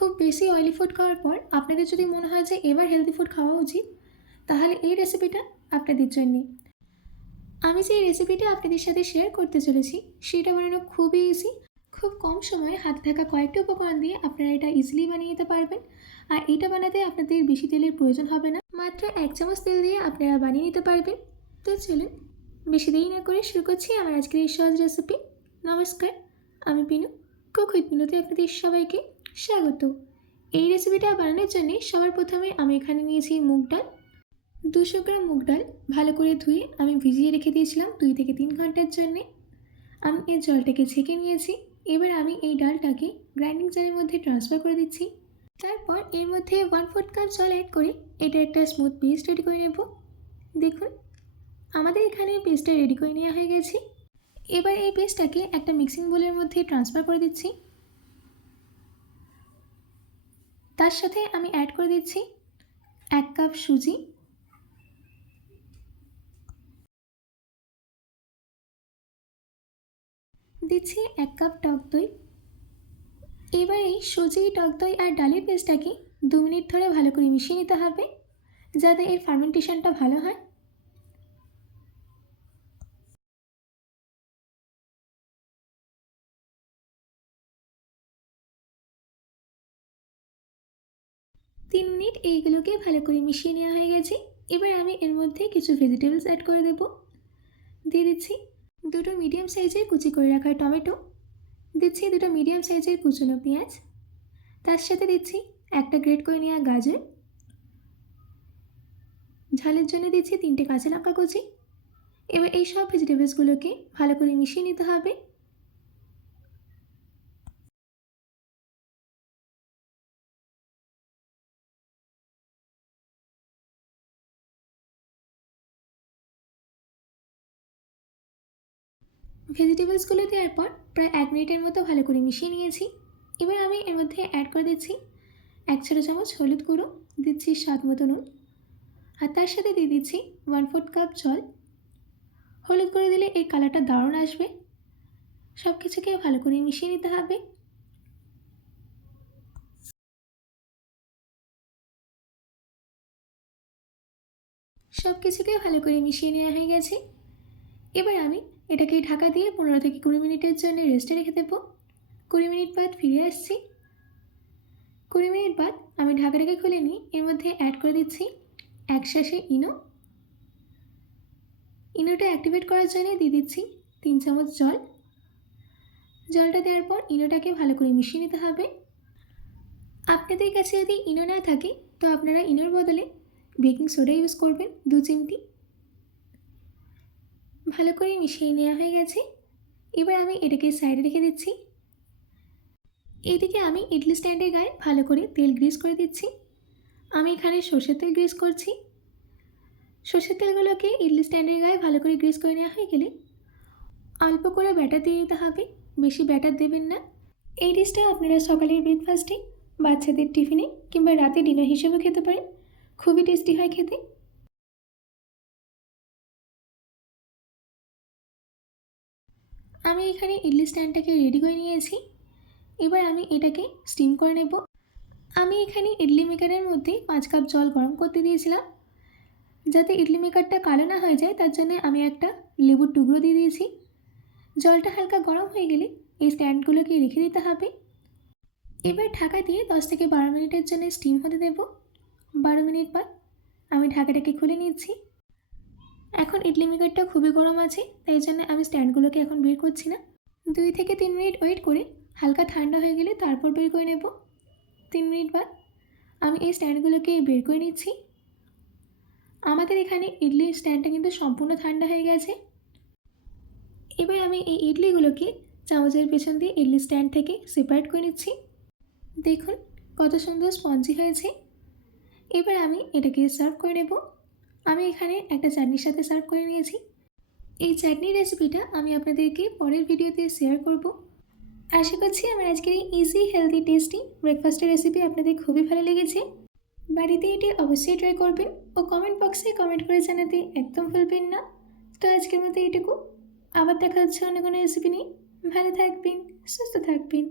খুব বেশি oily food খাওয়ার পর আপনাদের যদি মনে হয় যে এবার হেলদি ফুড খাওয়া উচিত, তাহলে এই রেসিপিটা আপনাদের জন্যে। আমি যে রেসিপিটা আপনাদের সাথে শেয়ার করতে চলেছি সেটা বানানো খুবই ইজি। খুব কম সময়ে হাতে থাকা কয়েকটা উপকরণ দিয়ে আপনারা এটা ইজিলি বানিয়ে নিতে পারবেন। আর এটা বানাতে আপনাদের বেশি তেলের প্রয়োজন হবে না, মাত্র 1 চামচ তেল দিয়ে আপনারা বানিয়ে নিতে পারবেন। তো চলুন বেশি দেরি না করে শুরু করছি আমার আজকের এই সহজ রেসিপি। নমস্কার, আমি পিনু, কুক উইথ পিনুতে আপনাদের সবাইকে স্বাগত। এই রেসিপিটা বানানোর জন্য সবার প্রথমে আমি এখানে নিয়েছি মুগ ডাল। 200 গ্রাম মুগ ডাল ভালো করে ধুয়ে আমি ভিজিয়ে রেখে দিয়েছিলাম 2 থেকে 3 ঘন্টার জন্যে। আমি এই জলটাকে ছেঁকে নিয়েছি। এবার আমি এই ডালটাকে গ্রাইন্ডিং জারের মধ্যে ট্রান্সফার করে দিচ্ছি। তারপর এর মধ্যে 1/4 কাপ জল অ্যাড করে এটা একটা স্মুথ পেস্ট রেডি করে নেব। দেখুন আমাদের এখানে পেস্টটা রেডি করে নেওয়া হয়ে গেছে। এবার এই পেস্টটাকে একটা মিক্সিং বোলের মধ্যে ট্রান্সফার করে দিচ্ছি। তার সাথে আমি অ্যাড করে দিচ্ছি 1 কাপ সুজি, দিচ্ছি 1 কাপ টক দই। এবার এই সুজি, টক দই আর ডালের পেস্টটাকে 2 মিনিট ধরে ভালো করে মিশিয়ে নিতে হবে, যাতে এর ফার্মেন্টেশনটা ভালো হয়। তিন মিনিট এইগুলোকে ভালো করে মিশিয়ে নেওয়া হয়ে গেছে। এবার আমি এর মধ্যে কিছু ভেজিটেবলস অ্যাড করে দেব। দিয়ে দিচ্ছি 2টো মিডিয়াম সাইজের কুচি করে রাখা টমেটো, দিচ্ছি 2টো মিডিয়াম সাইজের কুচনো পেঁয়াজ, তার সাথে দিচ্ছি একটা গ্রেট করে নেওয়া গাজর, ঝালের জন্য দিচ্ছি 3টে কাঁচা লঙ্কা কুচি। এবার এই সব ভেজিটেবলসগুলোকে ভালো করে মিশিয়ে নিতে হবে। ভেজিটেবলসগুলো দেওয়ার পর প্রায় 1 মিনিটের মতো ভালো করে মিশিয়ে নিয়েছি। এবার আমি এর মধ্যে অ্যাড করে দিচ্ছি 1 ছোটো চামচ হলুদ গুঁড়ো, দিচ্ছি স্বাদ মতো নুন, আর তার সাথে দিয়ে দিচ্ছি 1/4 কাপ জল। হলুদ গুঁড়ো দিলে এর কালারটা দারুণ আসবে। সব কিছুকে ভালো করে মিশিয়ে নিতে হবে। সব কিছুকে ভালো করে মিশিয়ে নেওয়া হয়ে গেছে। এবার আমি এটাকে ঢাকা দিয়ে 15 থেকে 20 মিনিটের জন্য রেস্টে রেখে দেবো। 20 মিনিট বাদ ফিরে আসছি। 20 মিনিট বাদ আমি ঢাকাটাকে খুলে নিয়ে এর মধ্যে অ্যাড করে দিচ্ছি 1 স্যাশে ইনো। ইনোটা অ্যাক্টিভেট করার জন্য দিয়ে দিচ্ছি 3 চামচ জল। জলটা দেওয়ার পর ইনোটাকে ভালো করে মিশিয়ে নিতে হবে। আপনাদের কাছে যদি ইনো না থাকে তো আপনারা ইনোর বদলে বেকিং সোডা ইউজ করবেন 2 চিমটি। ভালো করে মিশিয়ে নেওয়া হয়ে গেছে। এবার আমি এটাকে সাইডে রেখে দিচ্ছি। এইদিকে আমি ইডলি স্ট্যান্ডের গায়ে ভালো করে তেল গ্রিস করে দিচ্ছি। আমি এখানে সর্ষের তেল গ্রিস করছি। সর্ষের তেলগুলোকে ইডলি স্ট্যান্ডের গায়ে ভালো করে গ্রিস করে নেওয়া হয়ে গেলে অল্প করে ব্যাটার দিয়ে দিতে হবে, বেশি ব্যাটার দেবেন না। এই ডিশটা আপনারা সকালের ব্রেকফাস্টে, বাচ্চাদের টিফিনে কিংবা রাতে ডিনার হিসেবে খেতে পারেন। খুবই টেস্টি হয় খেতে। আমি এখানে ইডলি স্ট্যান্ডটাকে রেডি করে নিয়েছি। এবার আমি এটাকে স্টিম করে নেব। আমি এখানে ইডলি মেকারের মধ্যে 5 কাপ জল গরম করতে দিয়েছিলাম, যাতে ইডলি মেকারটা কালো না হয়ে যায়, তার জন্য আমি একটা লেবুর টুকরো দিয়ে দিয়েছি। জলটা হালকা গরম হয়ে গেলে এই স্ট্যান্ডগুলোকে রেখে দিতে হবে। এবার ঢাকা দিয়ে 10 থেকে 12 মিনিটের জন্য স্টিম হতে দেব। 12 মিনিট বাদ আমি ঢাকাটাকে খুলে নিচ্ছি। এখন ইডলি মেকারটা খুবই গরম আছে, তাই জন্য আমি স্ট্যান্ডগুলোকে এখন বের করছি না। 2 থেকে 3 মিনিট ওয়েট করে হালকা ঠান্ডা হয়ে গেলে তারপর বের করে নেব। 3 মিনিট বাদ আমি এই স্ট্যান্ডগুলোকে বের করে নিচ্ছি। আমাদের এখানে ইডলির স্ট্যান্ডটা কিন্তু সম্পূর্ণ ঠান্ডা হয়ে গেছে। এবার আমি এই ইডলিগুলোকে চামচের পেছন দিয়ে ইডলি স্ট্যান্ড থেকে সেপারেট করে নিচ্ছি। দেখুন কত সুন্দর স্পঞ্জি হয়েছে। এবার আমি এটাকে সার্ভ করে নেব। আমি এখানে একটা চাটনির সাথে সার্ভ করে নিয়েছি। এই চাটনির রেসিপিটা আমি আপনাদেরকে পরের ভিডিওতে শেয়ার করব। আশা করছি আমার আজকের এই ইজি হেলদি টেস্টি ব্রেকফাস্টের রেসিপি আপনাদের খুবই ভালো লেগেছে। বাড়িতে এটি অবশ্যই ট্রাই করবেন ও কমেন্ট বক্সে কমেন্ট করে জানাতে একদম ভুলবেন না। তো আজকের মতো এইটুকু। আবার দেখা হচ্ছে অন্য কোনো রেসিপি নিয়ে। ভালো থাকবেন, সুস্থ থাকবেন।